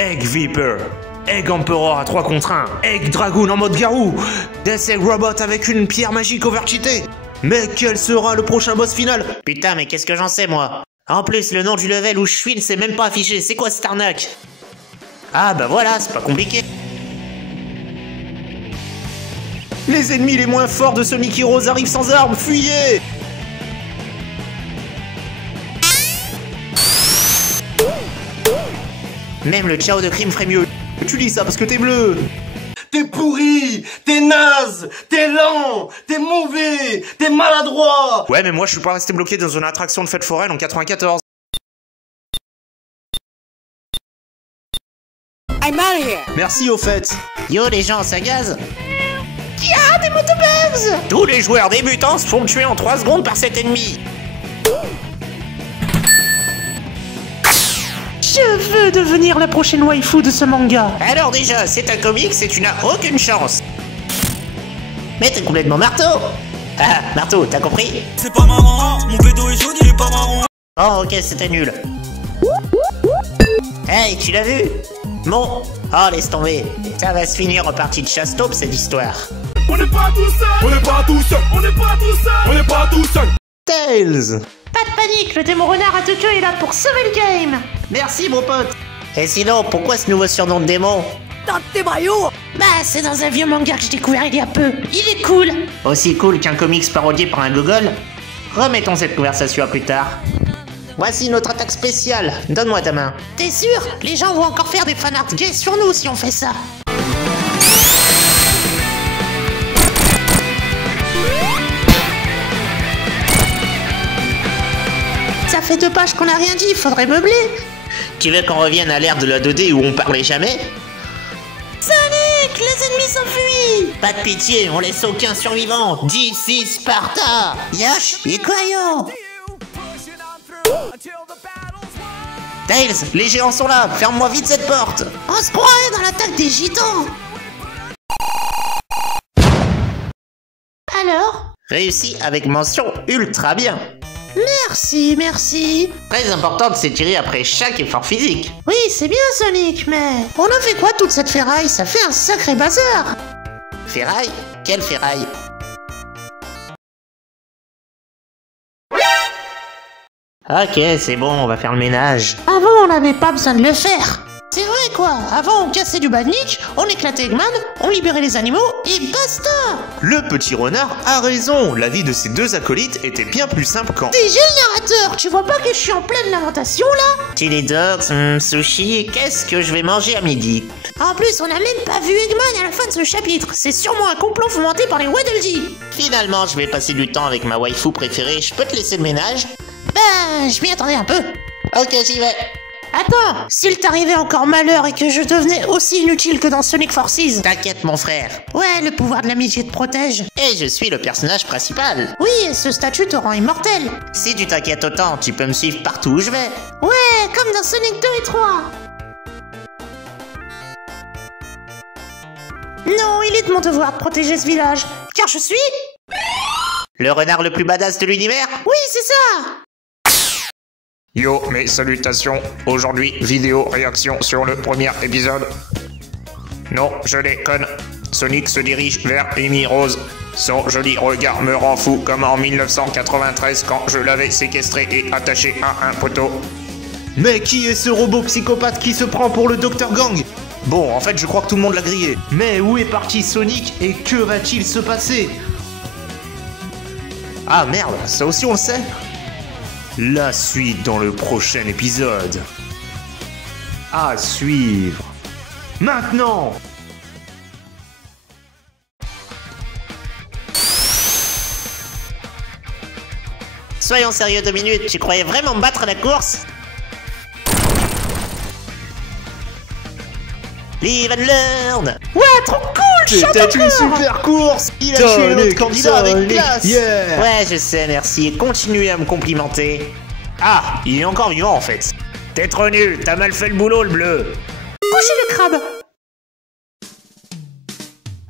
Egg Viper, Egg Emperor à 3 contre 1, Egg Dragoon en mode garou, Death Egg Robot avec une pierre magique overcheatée. Mais quel sera le prochain boss final? Putain, mais qu'est-ce que j'en sais, moi? En plus, le nom du level où je suis ne s'est même pas affiché. C'est quoi cette arnaque? Ah bah voilà, c'est pas compliqué. Les ennemis les moins forts de Sonic Heroes arrivent sans armes, fuyez! Même le Chao de Crime ferait mieux. Tu dis ça parce que t'es bleu. T'es pourri, t'es naze, t'es lent, t'es mauvais, t'es maladroit. Ouais, mais moi je suis pas resté bloqué dans une attraction de fête foraine en 94. I'm out of here. Merci au fait. Yo les gens, ça gaze. Ah, des motobugs. Tous les joueurs débutants se font tuer en 3 secondes par cet ennemi. Je veux devenir la prochaine waifu de ce manga. Alors déjà, c'est un comics et tu n'as aucune chance. Mais t'es complètement marteau. Ah, marteau, t'as compris? C'est pas marrant, mon pédo est chaud, il est pas marrant. Oh ok, c'était nul. Hey, tu l'as vu? Bon, oh laisse tomber. Ça va se finir en partie de chasse-taupe cette histoire. On n'est pas tout seul, on n'est pas tout seul, on n'est pas tout seul, on n'est pas tout seul. Tails. Pas de panique, le démon renard à Tokyo est là pour sauver le game. Merci mon pote. Et sinon, pourquoi ce nouveau surnom de démon? Bah, c'est dans un vieux manga que j'ai découvert il y a peu. Il est cool. Aussi cool qu'un comics parodié par un gogol? Remettons cette conversation à plus tard. Voici notre attaque spéciale. Donne-moi ta main. T'es sûr? Les gens vont encore faire des fanarts gays sur nous si on fait ça. Ça fait 2 pages qu'on a rien dit, faudrait meubler. Tu veux qu'on revienne à l'ère de la 2D où on parlait jamais? Sonic, les ennemis s'enfuient. Pas de pitié, on laisse aucun survivant. D'ici Sparta. Yosh, Ikoyo. Tails, les géants sont là. Ferme-moi vite cette porte. On se croirait dans l'attaque des gitans. Alors? Réussi avec mention ultra bien. Merci, merci. Très important de s'étirer après chaque effort physique. Oui, c'est bien Sonic, mais on a fait quoi toute cette ferraille? Ça fait un sacré bazar. Ferraille? Quelle ferraille? Ok, c'est bon, on va faire le ménage. Avant, on n'avait pas besoin de le faire. C'est vrai quoi, avant on cassait du badnik, on éclatait Eggman, on libérait les animaux et basta. Le petit renard a raison. La vie de ces deux acolytes était bien plus simple quand... Déjà le narrateur, tu vois pas que je suis en pleine lamentation là? Chili dogs, sushi, qu'est-ce que je vais manger à midi? En plus, on n'a même pas vu Eggman à la fin de ce chapitre. C'est sûrement un complot fomenté par les Waddle-Dee. Finalement, je vais passer du temps avec ma waifu préférée. Je peux te laisser le ménage? Ben, je m'y attendais un peu. Ok, j'y vais. Attends, s'il t'arrivait encore malheur et que je devenais aussi inutile que dans Sonic Forces. T'inquiète mon frère. Ouais, le pouvoir de l'amitié te protège. Et je suis le personnage principal. Oui, et ce statut te rend immortel. Si tu t'inquiètes autant, tu peux me suivre partout où je vais. Ouais, comme dans Sonic 2 et 3. Non, il est de mon devoir de protéger ce village, car je suis... le renard le plus badass de l'univers? Oui, c'est ça. Yo, mes salutations. Aujourd'hui, vidéo réaction sur le premier épisode. Non, je déconne. Sonic se dirige vers Amy Rose. Son joli regard me rend fou comme en 1993 quand je l'avais séquestré et attaché à un poteau. Mais qui est ce robot psychopathe qui se prend pour le Dr Gang? Bon, en fait, je crois que tout le monde l'a grillé. Mais où est parti Sonic et que va-t-il se passer? Ah merde, ça aussi on le sait. La suite dans le prochain épisode. À suivre. Maintenant. Soyons sérieux 2 minutes, tu croyais vraiment me battre à la course? Live and learn! Ouais, trop cool, chante C'était une encore. super course. Il a tué l'autre candidat avec classe. Yeah. Ouais, je sais, merci. Continuez à me complimenter. Ah, il est encore vivant en fait. T'es trop nul, t'as mal fait le boulot, le bleu. Couchez le crabe.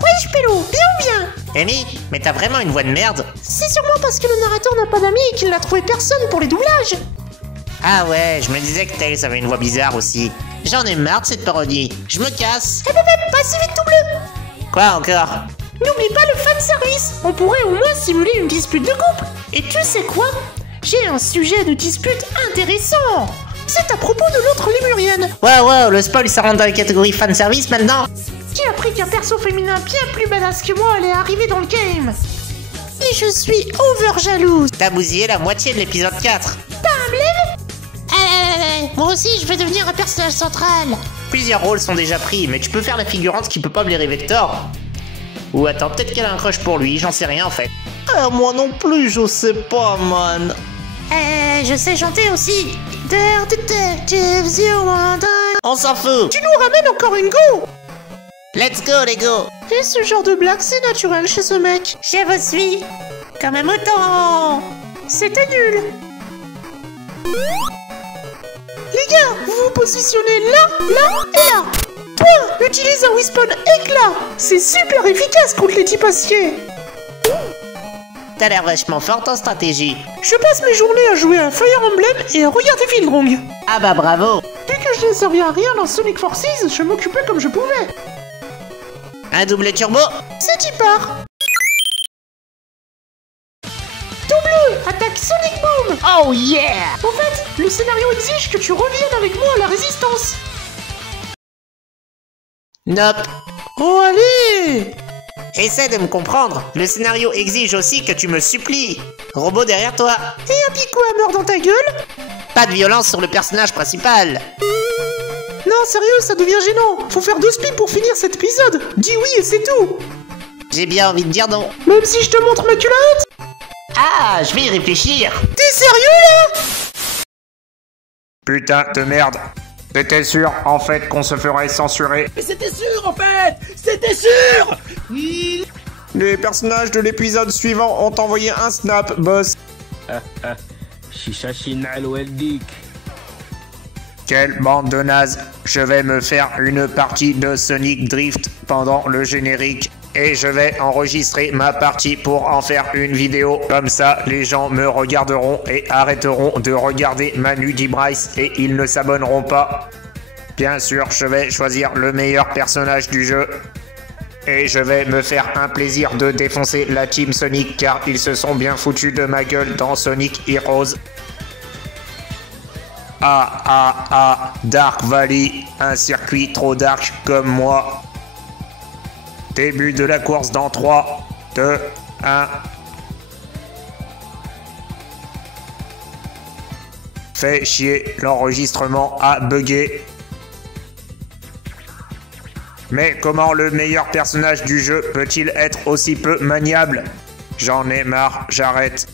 Wesh, Pélo, bien ou bien? Amy, mais t'as vraiment une voix de merde. C'est sûrement parce que le narrateur n'a pas d'amis et qu'il n'a trouvé personne pour les doublages. Ah ouais, je me disais que Tails avait une voix bizarre aussi. J'en ai marre de cette parodie. Je me casse. Eh ben, pas si vite tout bleu. Quoi encore? N'oublie pas le fanservice. On pourrait au moins simuler une dispute de couple. Et tu sais quoi? J'ai un sujet de dispute intéressant. C'est à propos de l'autre lémurienne. Ouais, le spoil ça rentre dans la catégorie fanservice maintenant. J'ai appris qu'un perso féminin bien plus badass que moi allait arriver dans le game. Et je suis over jalouse. T'as bousillé la moitié de l'épisode 4. T'as un blême? Moi aussi je vais devenir un personnage central. Plusieurs rôles sont déjà pris, mais tu peux faire la figurante qui peut pas blairer Vector. Ou attends, peut-être qu'elle a un crush pour lui, j'en sais rien en fait. Moi non plus, je sais pas, man. Je sais chanter aussi. Dare detectives, you wonder. On s'en fout. Tu nous ramènes encore une go. Let's go les go. Et ce genre de blague, c'est naturel chez ce mec. Je vous suis. Comme un mouton. C'était nul. Les gars, vous vous positionnez là et là. Toi, utilise un Wispawn éclat. C'est super efficace contre les types acier. T'as l'air vachement forte en stratégie. Je passe mes journées à jouer à Fire Emblem et à regarder Vildrong. Ah bah bravo. Dès que je n'ai servi à rien dans Sonic Forces, je m'occupais comme je pouvais. Un double turbo. C'est y part. Double, attaque Sonic Boom. Oh yeah. En fait, le scénario exige que tu reviennes avec moi à la résistance. Nope. Oh allez. Essaie de me comprendre. Le scénario exige aussi que tu me supplies. Robot derrière toi. Et un picot à mort dans ta gueule. Pas de violence sur le personnage principal. Non, sérieux, ça devient gênant. Faut faire 2 spins pour finir cet épisode. Dis oui et c'est tout. J'ai bien envie de dire non. Même si je te montre ma culotte. Ah, je vais y réfléchir. T'es sérieux là? Putain de merde. T'étais sûr, en fait, qu'on se ferait censurer? Mais c'était sûr en fait. C'était sûr. Les personnages de l'épisode suivant ont envoyé un snap, boss. Quelle bande de nazes. Je vais me faire une partie de Sonic Drift pendant le générique. Et je vais enregistrer ma partie pour en faire une vidéo. Comme ça, les gens me regarderont et arrêteront de regarder Manu Bryce et ils ne s'abonneront pas. Bien sûr, je vais choisir le meilleur personnage du jeu. Et je vais me faire un plaisir de défoncer la Team Sonic car ils se sont bien foutus de ma gueule dans Sonic Heroes. Dark Valley, un circuit trop dark comme moi. Début de la course dans 3, 2, 1. Fait chier, l'enregistrement a bugué. Mais comment le meilleur personnage du jeu peut-il être aussi peu maniable? J'en ai marre, j'arrête.